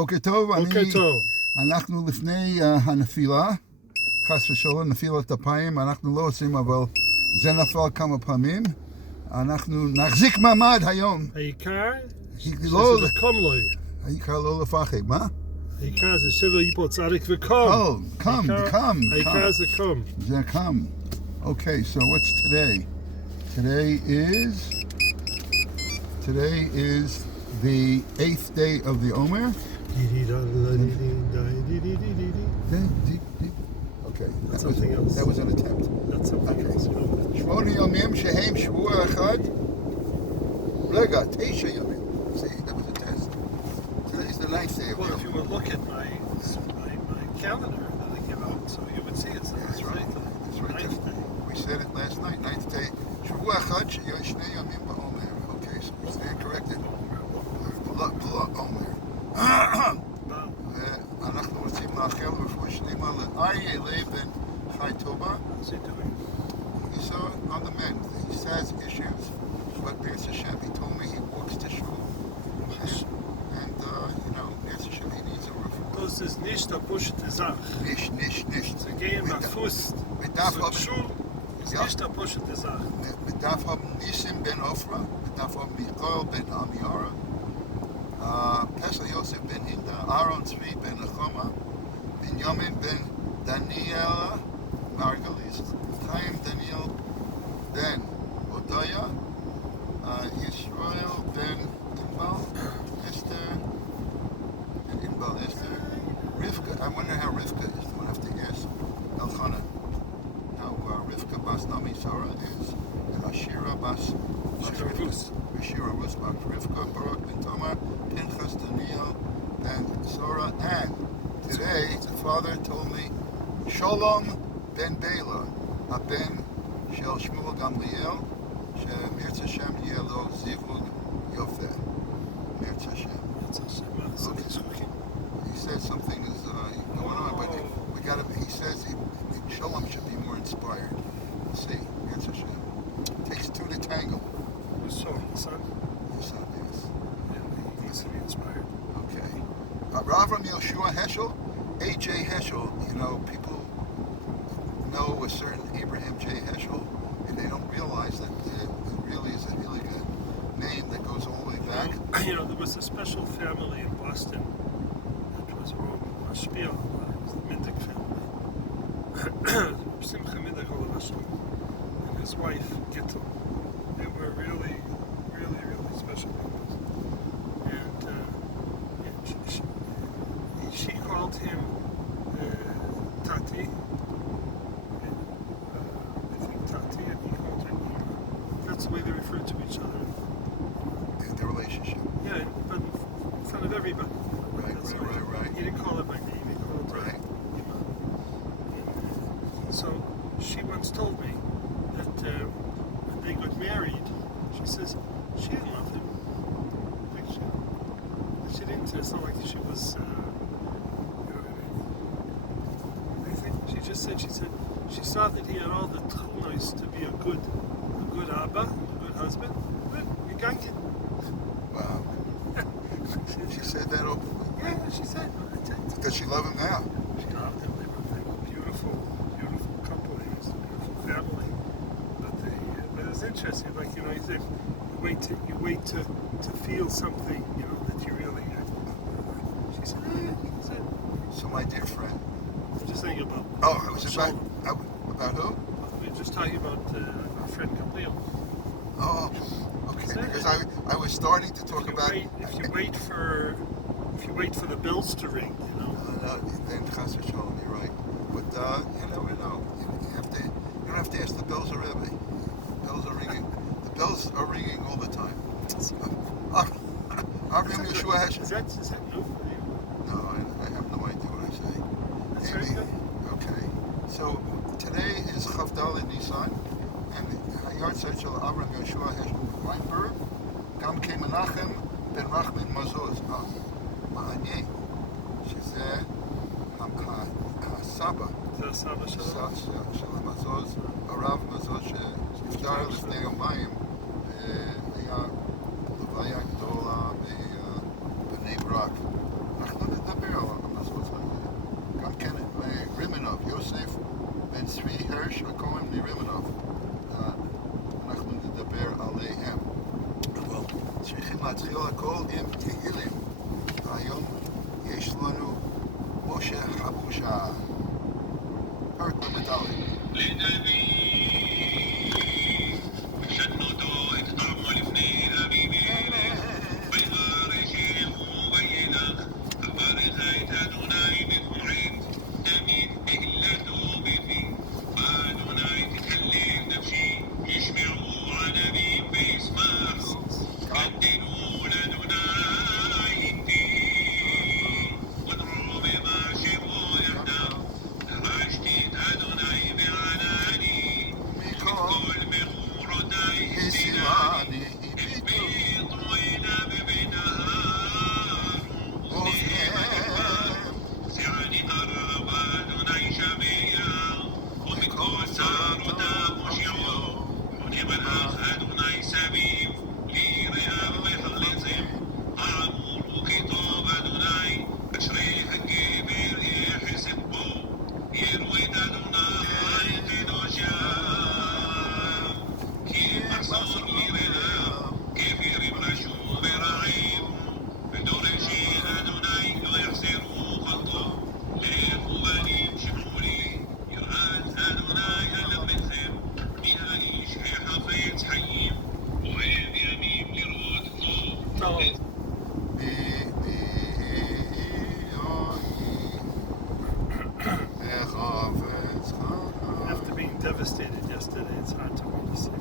בוקר טוב, בוקר טוב. אנחנו לפני הנפילה, חס ושלום, נפילת אפיים, אנחנו לא עושים, אבל זה נפל כמה פעמים. אנחנו נחזיק מעמד היום. העיקר שזה לא, לקום לו. העיקר לא לפחד, מה? העיקר זה שבע ייפול צדיק וקום. קם. העיקר זה קום. זה קם. Okay, so what's today? Today is the 8th day of the Omer. Okay, That's something else. That was an attempt. That's something else. 8 ימים שהם שבוע אחד. רגע, 9 ימים. See, that was a test. Today's the 9th day of the Well, if Omer. you would look at my calendar that I give out, so you would see it's That's right. That's right. ninth day. We said it last night, 9th day. שבוע אחד שיש 2 ימים בעומר. Okay, so we stand corrected. עומר. אנחנו רוצים לאחל רפואה שלמה לאריה לייב בן חי טובה. How's he doing? He's on the mend. He has issues, but Mirza Hashem, he told me he walks to shul. And you know, Mirza Hashem, he needs a refuah. Das ist nicht der pushte Sach. Nicht. Sie gehen nach Fuß zur Schule. Ist nicht der pushte Sach. בדף ניסים בן עופרה, בדף מיכאל בן עמיורה, פסל יוסף בן הינדה, אהרון צבי בן נחומה, בנימין בן דניאל מרגליס, חיים דניאל בן הודיה, ישראל בן ענבל אסתר, Rivka. I wonder how Rivka is. I'm going to have to ask Elchanan how Rivka bas Nami Sarah is, and Ashira bas Rus. Ashira Rus bas Rivka, Barak ben Tamar, Pinchas Daniel, and Sarah. And today the father told me Shalom ben Bela, a ben shel Shmuel Gamliel, shemirtz Hashem yeh lo zivug yofeh. Mirtz Hashem. He says something is going on, but we got to. He says Shalom should be more inspired. We'll see. Mirtz Hashem. Takes two to tango. So, son? Yes, son, yes. Yeah, he needs to be inspired. Okay. Ravram Yoshua Heschel, A.J. Heschel. You know, people know a certain Abraham J. Heschel, and they don't realize that it really is a really good name that goes all the way back. You know, there was a special family in Boston that was Mashpia. It was the Mindick family. Simcha Mindick and his wife, Gittel. They were really, really, really special people. And she called him Tati. I think Tati, and he called her Ima. That's the way they referred to each other. The relationship. Yeah, but in front of everybody. Right. He didn't call it by name, he called her Right. Ima. So she once told me that when they got married, she says she didn't love him. Like she didn't. It's not like she was. You know what I mean? I think she just said she saw that he had all the tchunos to be a good Abba, a good husband. But you can't get. Wow. She said that openly. Yeah, she said. Does she love him now? She loved him. They were beautiful couple. He was a beautiful family. But it's interesting. Like, you know, he said, you wait to feel something, you know, that you really. She said. So my dear friend. I'm just saying about. Oh, it was about who? We were just talking about our friend Gabriel. Oh, okay. Because I was starting to talk about. If you wait for the bells to ring, you know. Then Chas v'Shalom, you're right. But you never know. You don't have to ask the bells already. Bells are ringing. The bells are ringing all the time. Avraham Yeshua Heschel. Is that new for you? No, I have no idea what I say. That's very good. Okay. So today is Chavdal Nisan, and Hayartzeit shel Avraham Yeshua Heschel Weinberg, Gam Ke Menachem ben Rachman Mazuz. מעניין, שזה הסבא. זה הסבא שלו? של המזוז, הרב מזוז שנפטר לפני יומיים, היה לוויה גדולה בבני ברק. אנחנו יש לנו משה חבושה. פרק במדלת. After being devastated yesterday, it's hard to want to sing.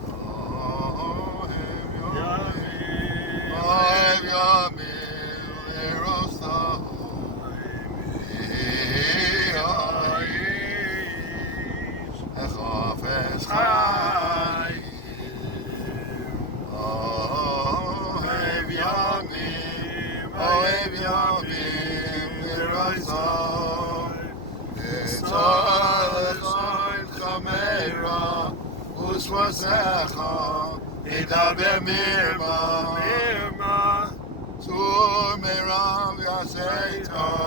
ידבר מרמה, צור מרם יעשה איתו,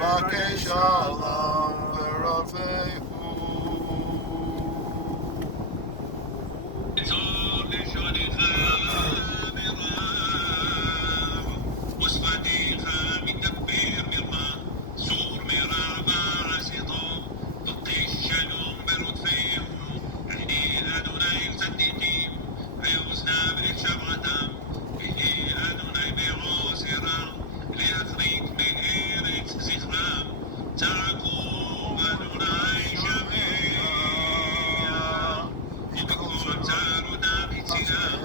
בקש שלום ורפאהו. צור לשונך מרם, ושפתיך מדבר מרמה, צור מרע בעשיתו, תוקש שלום ברודפהו, עיני אדוני צדיקים, ואוזניו את שבעתם, ויהי אדוני בעוזרם, להחריק מארץ זכרם, צעקו אדוני שמע, ובכל צערותם הצילם,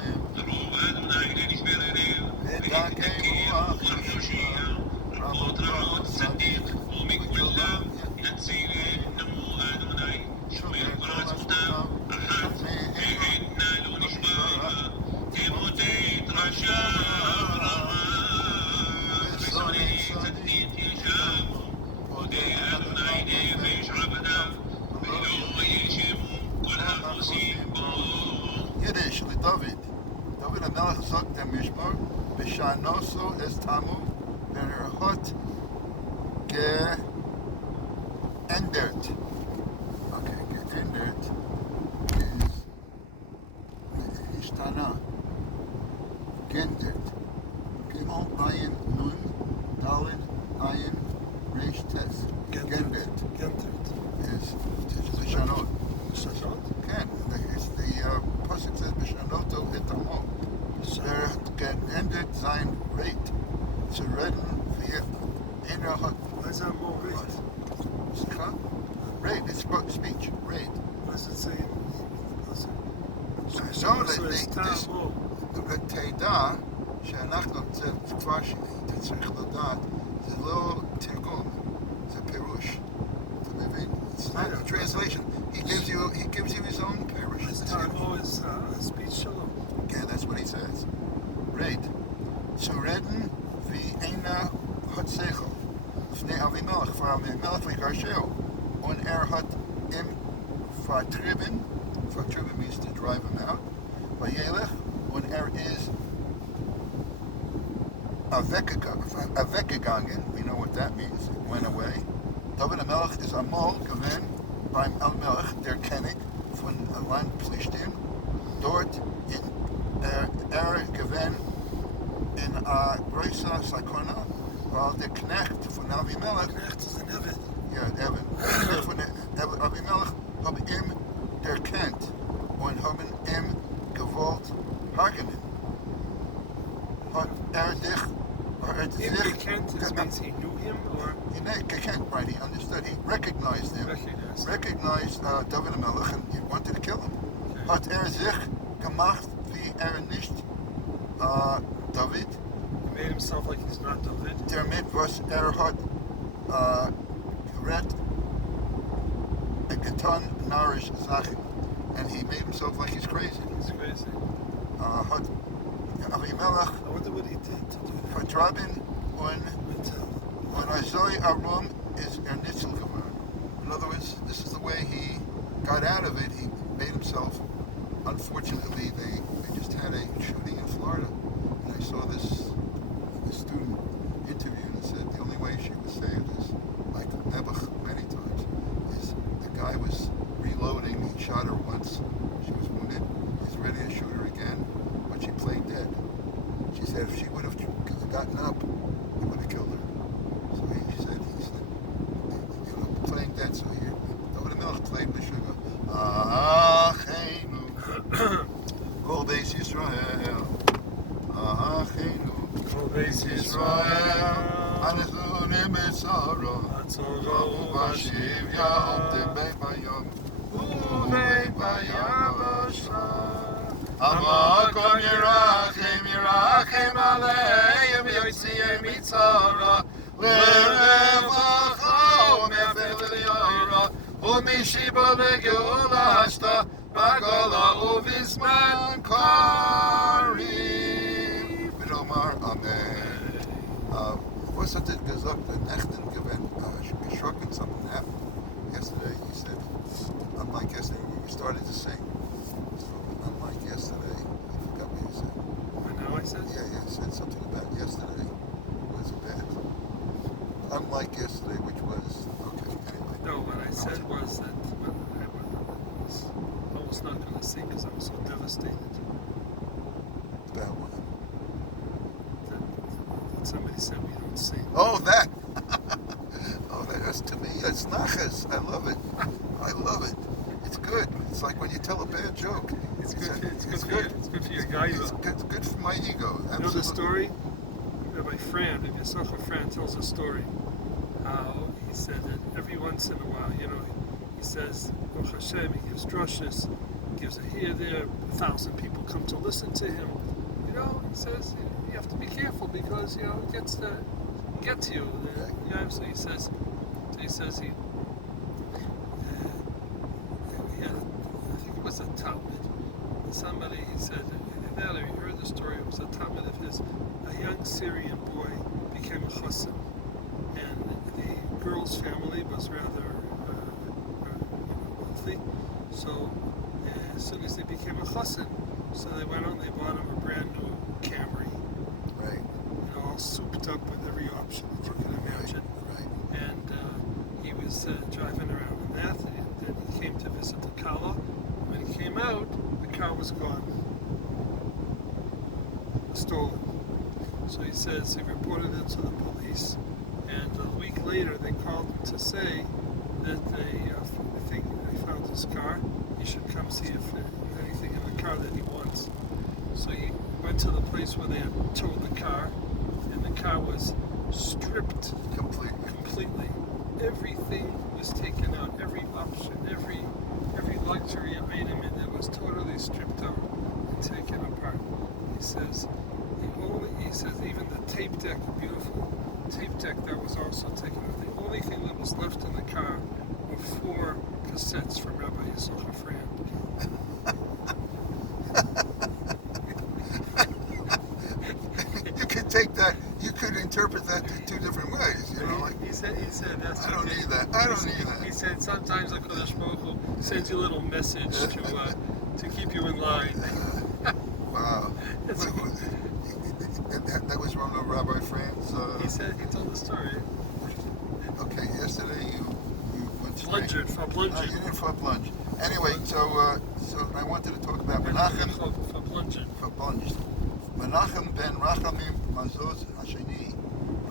רוב אדוני לנשבר לב, ולהתנקם וחושיע, רבות צדיק, ומכולם יצילנו אדוני, שומר כל עצמותיו, אחת והנה לא נשבע, תמוטט רשע רעה, ושונא צדיק ישבו, מודה אדוני נפש עבדיו, ולא ישבו כל החוסים בו. יידיש לדוד, דוד המלך זוג דמשמר, בשענוסו אסתמו, ונרחות geändert. Okay, geändert is השתנה. geändert. Gimel Ayin Nun Daled Ayin Reish Tes. geändert. Geändert. is לשנות. לשנות? כן, the pasuk says בשנותו את עמו. Der geändert sein Reit. Zu reden wie einer hat. Why is that more rate? סליחה? Reit, it's speech. Reit. What does it say in So תדע שאנחנו, זה כבר שאתה צריך לדעת, זה לא תרגום, זה פירוש. אתה מבין? It's not a translation. He gives you his own parish. Tamo is speech shalom. Yeah, that's what he says. Right. Zu reden wie einer hat Sechel. לפני אבימלך, vor Avimelech ויקרשהו. Und hat ihm vertrieben. Vertrieben means to drive him out. Vayelech, und is weggegangen. We know what that means. Went away. David HaMelech is Amol, gewen beim Melech, der König von Land Plishtim. Dort in gewen in Größer Sakona, Well, the knecht von Avimelech. Knecht is an Evid. Ja, Evan. Knecht von Avimelech haben ihm erkannt und haben ihm gewollt hagenen. Hat Him gekent means he knew him, or he gekent, right? He understood. He recognized him. Recognized David Melech, and he wanted to kill him. Hat sich gemacht wie nicht David. He made himself like he's not David. Damit was hat geredet getan narisch Sachen, and he made himself like he's crazy. He's crazy. Hat Avimelech I wonder what he did to do that. vertragen und Azoi Arum is Nitzel geworden. In other words, this is the way he got out of it. He made himself. Unfortunately, they just had a shooting in Florida, and I saw this student interviewed and said the only way she was saved is, like Nebuch many times, is the guy was reloading. He shot her once. She was wounded. He's ready to shoot her again, but she played dead. She said if she would have gotten up, he would have killed her. So he said, playing dead. So David Melech played Meshuggah. Achenu, Kol Beis Yisrael. Achenu, Kol Beis Yisrael. Anu nimitzara. Atzoro Vashiv Yom Tebei Bayom. Uvei Bayabasha. Amakom Yirachem Aleim Yotzei Mitzara. Lerevacha U'mefel L'yora. U'mishiba Legeula Hashta Bagola U'vizman Kari. V'nomar Amen. Was hat gesagt, der Nächten gewinnt, geschrocken something happened yesterday. He said, unlike yesterday, we started to sing. So, unlike yesterday, I forgot what he said. I know I said? Yeah, he said something about yesterday was bad. Unlike yesterday, which was, okay, anyway. No, what I said was that I was almost not going to sing because I was so devastated. About what? That somebody said we don't sing. Oh, that! Oh, that's to me, that's nachas. I love it. I love it. It's good. It's like when you tell a bad joke. It's good. It's good for your guy. It's good for my ego. You know the story? My friend, a Yisachar friend, tells a story how he said that every once in a while, he says, Baruch Hashem, he gives drushes, gives a here, there, 1,000 people come to listen to him. He says, you have to be careful because, it gets to you. So he says, he had, I think it was a Talmud. Somebody, he said, he heard the story, it was a Talmud of his, a young Syrian boy became a chassan, and the girl's family was rather wealthy, so as soon as they became a chassan, so they went out and they bought him a brand new Camry, right? All souped up with every option that you can imagine, right. And he was driving around in that, and then he came to visit the Kala. When he came out, the car was gone, stolen. So he says he reported it to the police, and a week later they called him to say that they think they found his car. He should come see if there's anything in the car that he wants. So he went to the place where they had towed the car, and the car was stripped completely. Everything was taken out. Every option, every luxury item in there was totally stripped out and taken apart. He says even the tape deck, a beautiful tape deck, that was also taken out. The only thing that was left in the car were 4 cassettes from Rabbi Yisachar Frand. You could take that. You could interpret that 2 different ways. He said that's. I don't need that. He said sometimes the Kodesh Baruch Hu sends you a little message to keep you in line. Wow. That was one of Rabbi Fran's. He told the story. Okay, yesterday you went straight. Plunged. No, you didn't for plunge. Anyway, so I wanted to talk about Menachem. For plunged. Menachem ben Rachamim Mazuz Hasheni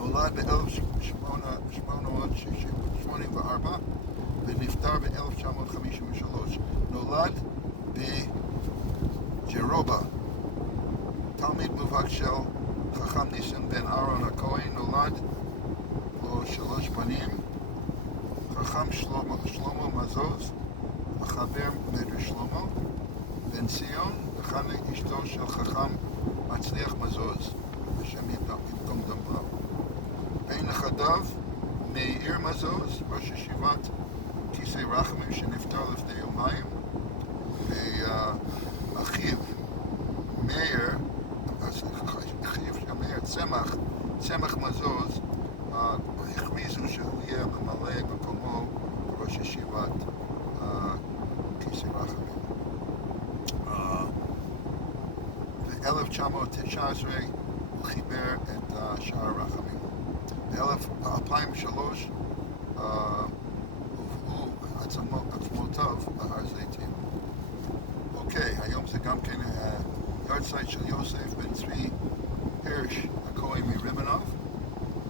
נולד ב-1884 ונפטר ב-1953. נולד בג'רובה, תלמיד מובהק של חכם ניסן בן אהרון הכהן. נולד לו 3 בנים, חכם שלמה מזוז, מחבר מדרש שלמה, בן ציון וחנה אשתו של חכם מצליח מזוז, השם ייקום דמו. בין נכדיו מאיר מזוז, ראש ישיבת כיסא רחמים שנפטר לפני יומיים, ואחיו מאיר, אחיו של מאיר, צמח מזוז, הכריזו שהוא יהיה ממלא מקומו ראש ישיבת כיסא רחמים. ב-1919 הוא חיבר את שער רחמים. ב-2003 הובאו עצמותיו בהר זיתים. אוקיי, היום זה גם כן יורצייט של יוסף בן צבי הירש הכהן מרימנוב.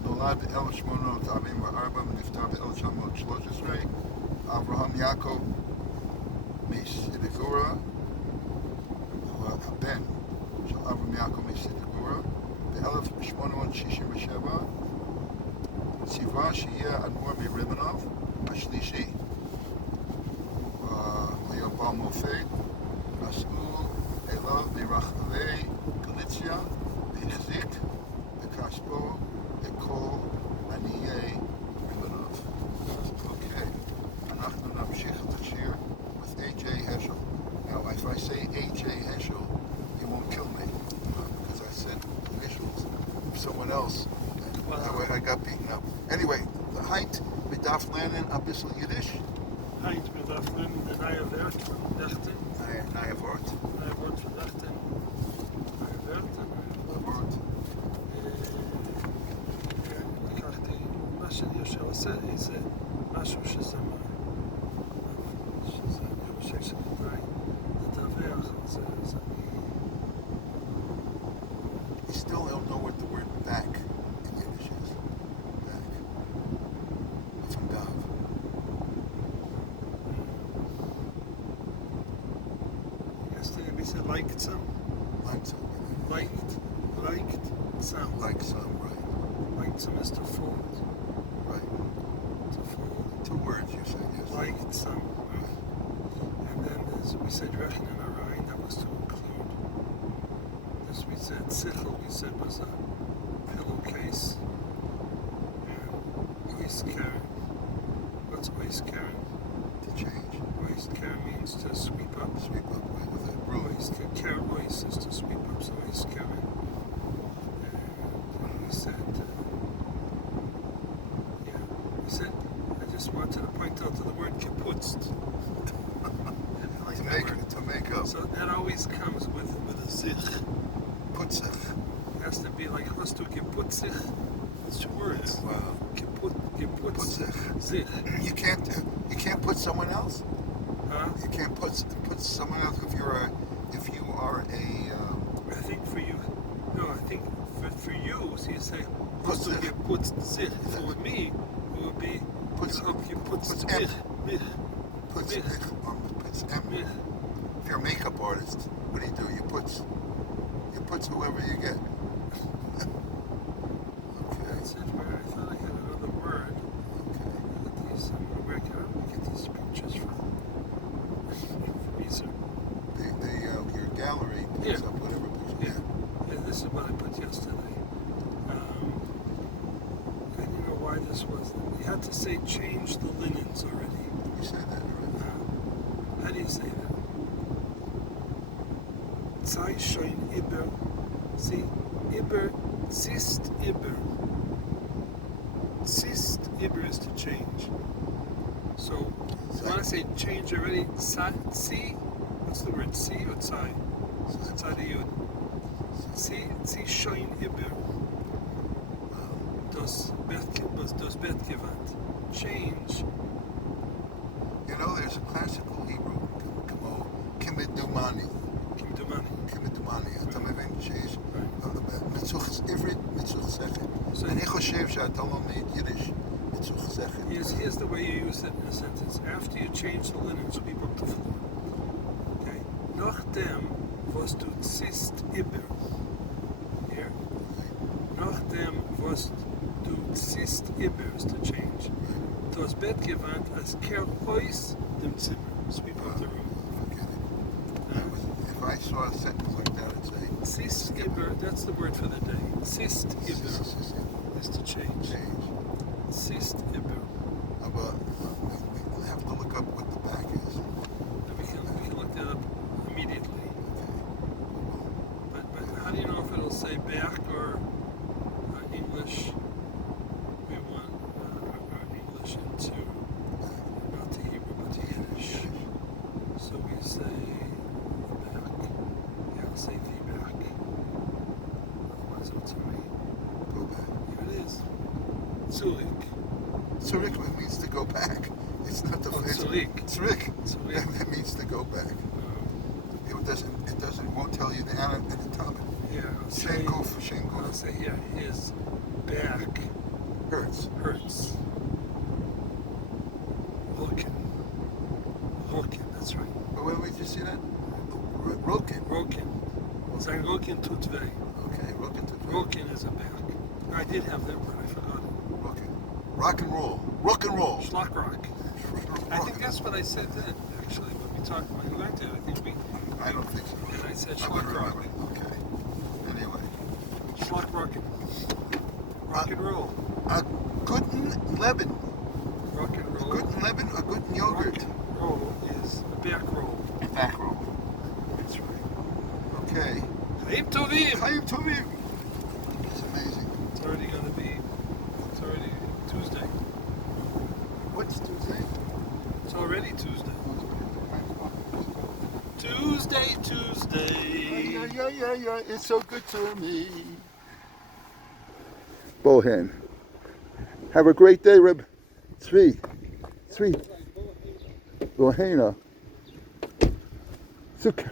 נולד ב-1844 ונפטר ב-1913. אברהם יעקב מסידגורה, הוא הבן של אברהם יעקב מסידגורה. ב-1867 ציווה שיהיה אדמו"ר מרימנוב השלישי. הוא היה בעל מופת, נסעו אליו ברחבי גליציה והחזיק בכספו את כל עניי רימנוב. אוקיי, אנחנו נמשיך את השיר with A.J. Heschel. Now, if I say A.J. Heschel, you won't kill me because I said initials of someone else. That way I got beaten up. Anyway, the height b'daf learning a bissel Yiddish. Height b'daf learning the Naya Wert von Dachten. Naya Wort. Naya Wort von Dachten. Naya Wert. Wort. לקחתי, מה שאני יושב עושה איזה משהו שזה אני חושב שכדאי לדווח על זה, אז אני... You still don't know what the word back in Yiddish is. Back. From Gav. Yesterday we said liked some. Like some. Liked some. Like some, right. Liked some is to fold. Right. To fold. 2 words you said, yes. Liked some. And then as we said Rechen and Arayin, that was to include. As we said Sichel, we said was a pillowcase. And Oiskaren. What's Oiskaren? To change. Oiskaren means to sweep up. Sweep up, right, with a broom. Oiskaren is to sweep up, so Oiskaren. And we said, we said, I just wanted to point out to the word kaputzt. Like to make up. So that always comes with a zich. Putzich. It has to be like hast du geputzich. It's 2 words. Wow. Geputzich. Zich. You can't put someone else. Huh? You can't put someone else if you are a I think for you. No, I think for you. So you say hast du geputzich. For me, it would be geputzich. Mich. puts Mich. puts M. Mich. If you're a makeup artist, what do? You put whoever you get. Okay. That's it. Where I thought I had another word. Okay. Where can I get these pictures from? These are, Your gallery puts up whatever picture. yeah, this is what I put yesterday. I didn't know why this was. We had to say change the linens already. You said that, right? How do you say that? Zai shoin iber. See, iber, zist iber. Zist iber is to change. So, when I say change already, si, what's the word? Si or tsai? Tsai the yud. Si shoin iber. Das bet gewandt. Change. You know, there's a classical Hebrew, Kimidumani. Kimdumani. אתה מבין שיש מצוך עברית, מצוך שכל. אני חושב שאתה לומד יידיש בצורה זכר. Here's the way you use it in a sentence. After you change the linen, sweep up the floor. Okay. Nachdem, was du ziehst über. Here. Nachdem, was du ziehst über is to change. Du hast Bett gewandt, als kehr aus dem Zimmer. Sweep up the room. Forget it. If I saw a sentence like that, I'd say... Ziehst über, that's the word for the day. Ziehst über is to change. Ziehst über. But we have to look up what the back is. We can look that up immediately. But how do you know if it'll say back or English? We want our English into not to Hebrew but to Yiddish. So we say back. Yeah, I'll say the back. Otherwise it'll tell me. Go back. Here it is. Zurich. Zurich means to go back. It's not the Zurich. Zurich. Zurich. That means to go back. It won't tell you the anatomy. Yeah, I'll say, Shenko for Shenko. I'll say here, his back Hurts. Roken, that's right. But where did you see that? Roken. Sein Roken tut weh. Okay, Roken to Roken is a back. I did have that word, I forgot it. Roken. Rock and roll. Rock and roll. Schlockrock. I think that's what I said then, actually, when we talked, when we learned it. I don't think so. And I said I wouldn't Schlockrock. remember. Okay. Anyway. Schlockrocken. Rock and roll. A guten Leben. Rock and A roll. guten Leben, a guten yogurt. Rock and roll is a back roll. Back roll. That's right. Okay. Chaim Tovim. Chaim Tovim. It's amazing. It's already Tuesday. What's Tuesday? It's already Tuesday. Tuesday. Yeah. It's so good to me. Bohan. Have a great day, Reb. Tzvi. Bohena. Okay.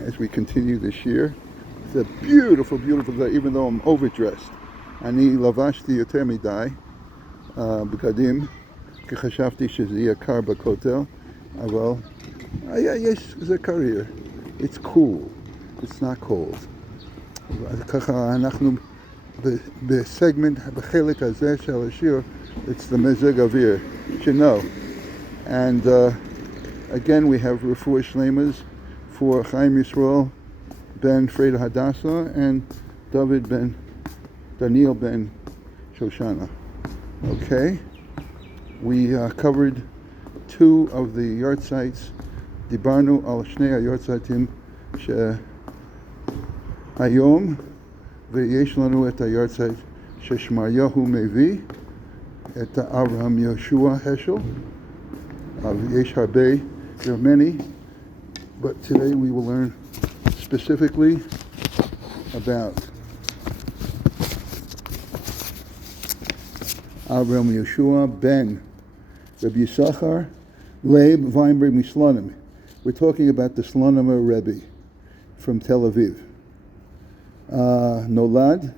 As we continue this year, it's a beautiful day, even though I'm overdressed. אני לבשתי יותר מדי בגדים, כי חשבתי שזה יהיה קר בכותל, אבל זה קריר. It's cool. It's not cold. ככה אנחנו בסגמנט, בחלק הזה של השיר, it's the מזג אוויר, know. And again we have refuah shleimas for Chaim Yisrael ben Freda Hadassah and Daniel ben Shoshana. Okay, we covered two of the yard sites. דיברנו על שני היard sites שהיום, ויש לנו את היard site ששמריהו מביא, את אברהם יהושע השל. יש הרבה, there are many, but today we will learn specifically about Avraham Yeshua ben Rabbi Yisachar Leib Weinberg Mislonim. We're talking about the Slonimer Rebbe from Tel Aviv. Nolad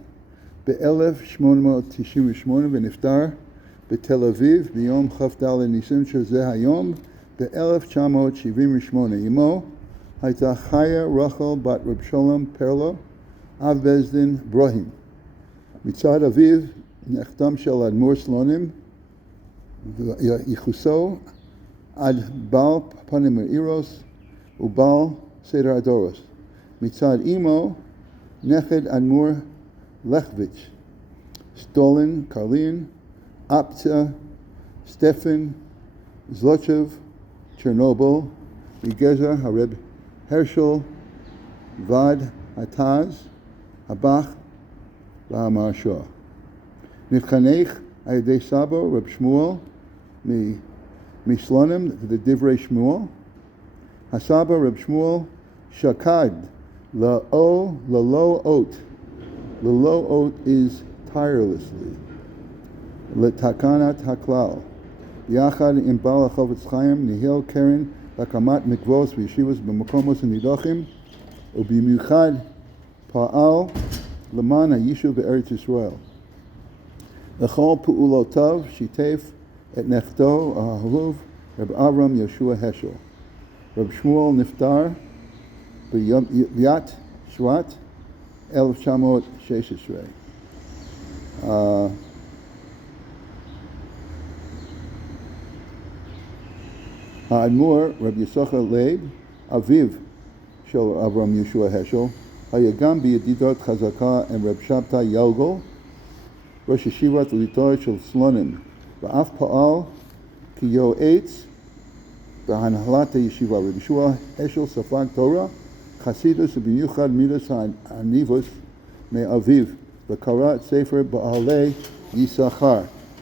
ב-1898 ונפטר בתל אביב ביום כ"ד ניסן שזה היום ב-1978. אמו הייתה חיה רחל בת רב שלום פרלו, אב בית דין ברוהים. מצד אביו נכדם של אדמו"ר סלונים וייחוסו עד בעל פנים מאירוס ובעל סדר הדורוס. מצד אמו נכד אדמו"ר לכביץ', סטולין, קרלין, אפצה, סטפן, זלוצ'ב, צ'רנוביל, מגזר הרב הרשל, ועד התז, הבח והמהרשע. מתחנך על ידי סבא רב שמואל מסלונים לדברי שמואל. הסבא רב שמואל שקד ללא אות. ללא אות is tirelessly. לתקנת הכלל. יחד עם בעל החפץ חיים ניהל קרן להקמת מקוואות וישיבות במקומות הנידחים, ובמיוחד פעל למען היישוב בארץ ישראל. לכל פעולותיו שיתף את נכדו האהוב רב אברהם יהושע השל. רב שמואל נפטר בי"ט שבט 1916. האדמו"ר רב יששכר לייב, אביו של אברהם יהושע השל, היה גם בידידות חזקה עם רב שבתאי ילגל, ראש ישיבת ליטאי של סלונים, ואף פעל כיועץ בהנהלת הישיבה. רב יהושע השל ספג תורה, חסידוס ובמיוחד מידות הניבוס מאביו, וקרא את ספר בעלי יששכר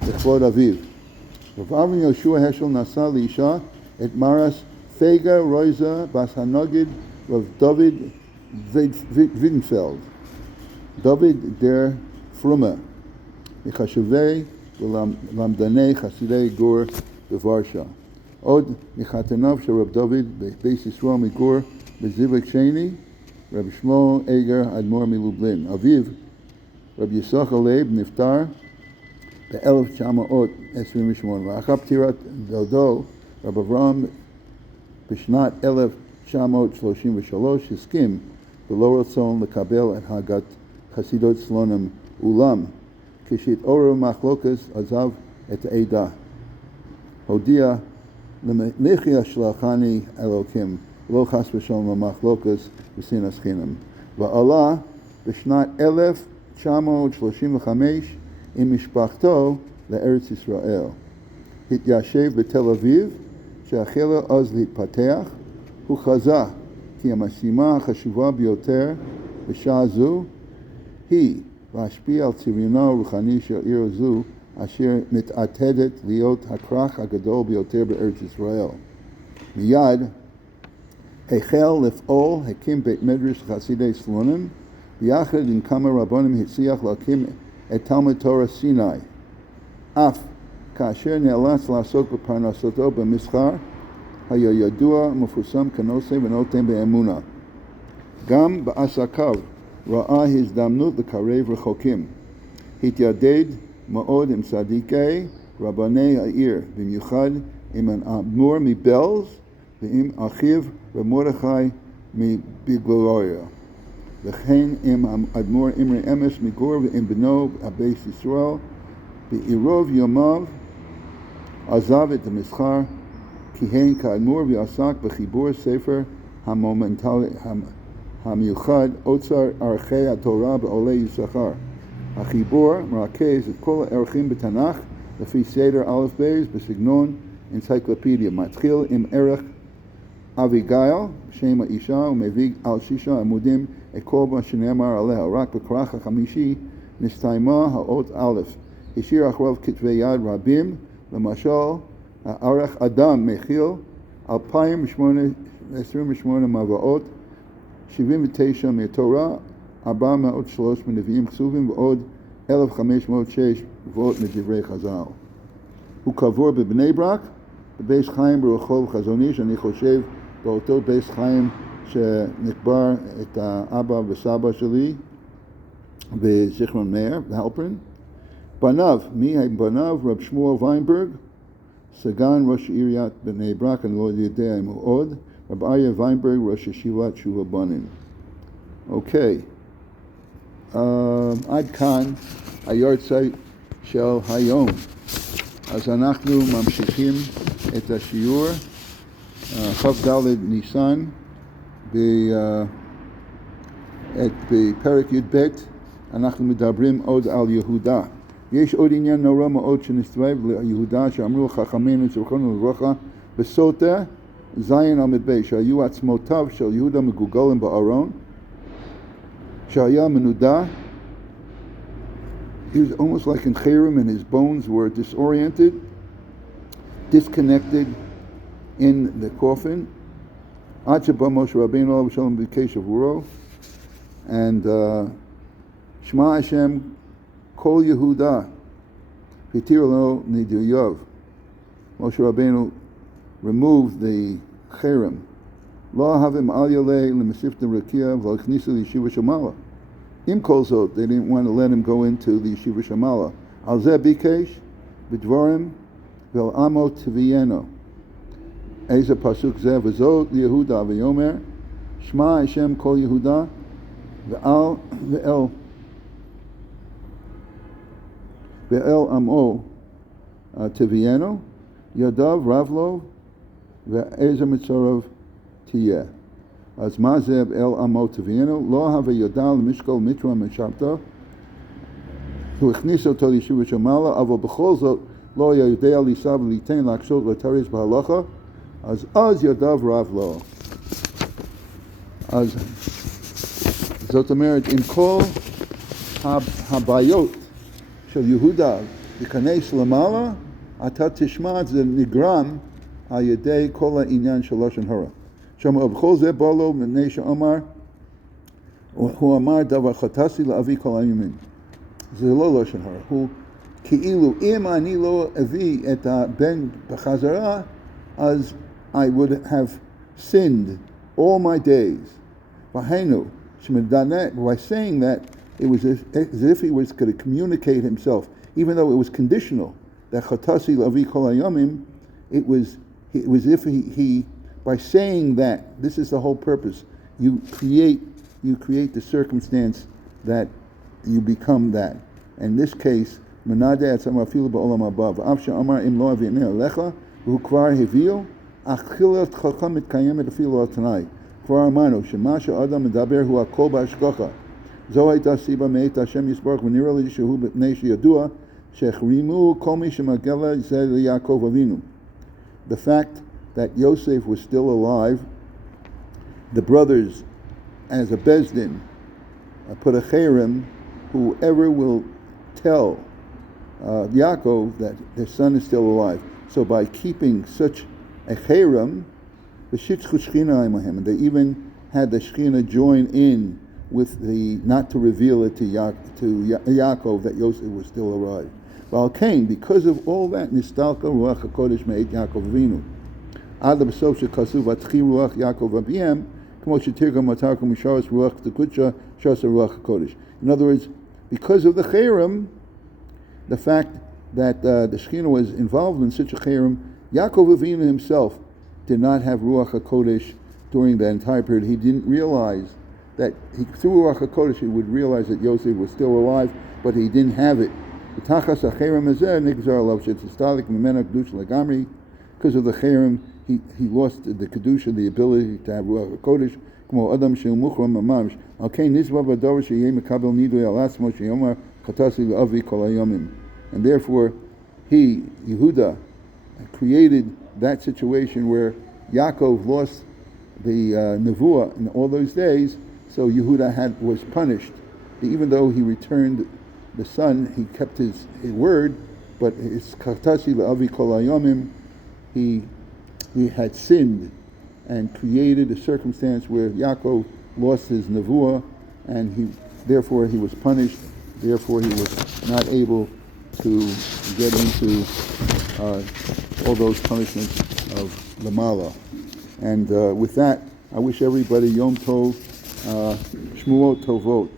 לכבוד אביו. רב אברהם יהושע השל נשא לאישה את מרס פייגה רויזה בס הנוגד רב דוד וידנפלד, דוד דר פרומה, מחשובי ולמדני חסידי גור בוורשה. עוד מחתניו של רב דוד בבית ישראל מגור בזיבק שני, רב שמואל איגר אדמו"ר מלובלין. אביו, רב יששכר לייב, נפטר ב-1928, ואחר פטירת דודו, רב אברהם בשנת 1933 הסכים בלא רצון לקבל את הנהגת חסידות סלונים, אולם כשהתעורר מחלוקת עזב את העדה. הודיע למחיה שלחני אלוקים, לא חס ושלום המחלוקת ושנאת חינם. ועלה בשנת 1935 עם משפחתו לארץ ישראל. התיישב בתל אביב, שהחלה אז להתפתח. הוא חזה כי המשימה החשובה ביותר בשעה זו היא להשפיע על צביונה הרוחני של עיר זו, אשר מתעתדת להיות הכרך הגדול ביותר בארץ ישראל. מיד החל לפעול, הקים בית מדרש חסידי סלונים, ביחד עם כמה רבנים הצליח להקים את תלמוד תורה סיני. אף כאשר נאלץ לעסוק בפרנסתו במסחר, היה ידוע ומפורסם כנושא ונותן באמונה. גם בעסקיו ראה הזדמנות לקרב רחוקים. התיידד מאוד עם צדיקי רבני העיר, במיוחד עם האדמו"ר מבלז ועם אחיו רב מרדכי מביגלוריה. וכן עם האדמו"ר אמרי אמס מגור ועם בנו הבית ישראל. בעירוב יומיו עזב את המסחר, כיהן כאדמו"ר ועסק בחיבור ספר המומנטלי המיוחד אוצר ערכי התורה בעולי יששכר. החיבור מרכז את כל הערכים בתנ"ך לפי סדר א' ב' בסגנון אנציקלופדיה. מתחיל עם ערך אביגיל, שם האישה, ומביא על 6 עמודים את כל מה שנאמר עליה. רק בכרך החמישי נסתיימה האות א'. השאיר אחריו כתבי יד רבים, למשל הערך אדם מכיל 2,028 מבואות, 79 מהתורה, 403 מנביאים כתובים ועוד 1,506 מבואות מדברי חז"ל. הוא קבור בבני ברק, בבית חיים ברחוב חזון איש. אני חושב באותו בית חיים שנקבר את האבא וסבא שלי בזיכרון מאיר, בהלפרין. בניו, מי הם בניו? רב שמואל ויינברג, סגן ראש עיריית בני ברק, אני לא יודע אם הוא עוד, רב אריה ויינברג, ראש ישיבת שוב הבנים. אוקיי, עד כאן היורצייט של היום. אז אנחנו ממשיכים את השיעור, כ"ד ניסן, בפרק י"ב אנחנו מדברים עוד על יהודה. יש עוד עניין נורא מאוד שנסתובב ליהודה, שאמרו חכמינו זכרונו לברכה בסוטה זין עמוד ב', שהיו עצמותיו של יהודה מגולגלים בארון, שהיה מנודה. He was almost like in Cherem, and his bones were disoriented, disconnected in the coffin. עד שבא משה רבינו עליו השלום ביקש עבורו, and שמע השם כל יהודה והתיר לו נדיריו. Moshe Rabbeinu removed the cherem. לא אהבם על ילי למסיפת רקיע ולכניסה לישיבה של מעלה. Im kol zot, they didn't want to let him go into the yeshiva Shamala. Al zeh bikesh b'dvarim vel amo tvieno. Eza pasuk zeh v'zot Yehuda v'yomer Shema Hashem kol Yehuda ve'el amo tvieno Yadav Ravlo ve'eza mitzorav tiyeh. As mazeb el amo tvieno lo have yodal mishkol mitra meshabta hu ichnis oto yeshiva Shamala aval b'chol zot lo yodei lisav litein lakshot l'taris b'halacha as yadav rav lo as zot omeret in kol habayot shel Yehuda v'kaneis lamala ata tishma ze nigram al yedei kol ha'inyan shel lashon hara. Shama b'chol zeh balo m'nei she'amar hu amar davar chatasi la'avi kol ha'yamin. Ze lo lashon hara. Hu ki'ilu im ani lo avi et ben b'chazara as I would have sinned all my days. V'hainu shemedane, by saying that, it was as if he was going to communicate himself, even though it was conditional. That chatasi la'avi kol ha'yamim, it was if he by saying that, this is the whole purpose. You create the circumstance that you become that. In this case, Menade atzama afilu ba'olam haba. V'avsha amar im lo avinei alecha v'ukvar hevio achilat chacham mitkayemet afilu al tanai. Kvar amanu shema she'adam medaber hu hakol b'hashgacha. Zo hayta siba me'et Hashem yisbarach v'nira li shehu b'pnei sheyadua shechrimu kol mi shemagela zeh liYaakov Avinu. The fact that Yosef was still alive, the brothers, as a bezdin, put a cherem, whoever will tell Yaakov that their son is still alive. So by keeping such a cherem, the shitchu shchina imahim, and they even had the shchina join in with the not to reveal it to Yaakov that Yosef was still alive. Val Cain, because of all that, nistalka ruach hakodesh me'et Yaakov Avinu. Ad l'besov shekasuv atchi ruach Yaakov abiyem, k'mo shetirgam matarkum misharas ruach tekutsha shasa ruach hakodesh. In other words, because of the cherem, the fact that the Shekhinah was involved in such a cherem, Yaakov Avinu himself did not have ruach hakodesh during that entire period. He didn't realize that through ruach hakodesh he would realize that Yosef was still alive, but he didn't have it. Because of the cherem, he lost the kedusha, the ability to have ruach hakodesh. And therefore, he, Yehuda, created that situation where Yaakov lost the nevuah in all those days. So Yehuda was punished, even though he returned the son. He kept his word, but his katasi la'avi kol hayomim, he had sinned and created a circumstance where Yaakov lost his nevuah, and therefore he was punished. Therefore he was not able to get into all those punishments of Lamala. And with that, I wish everybody Yom Tov, Shmuot Tovot.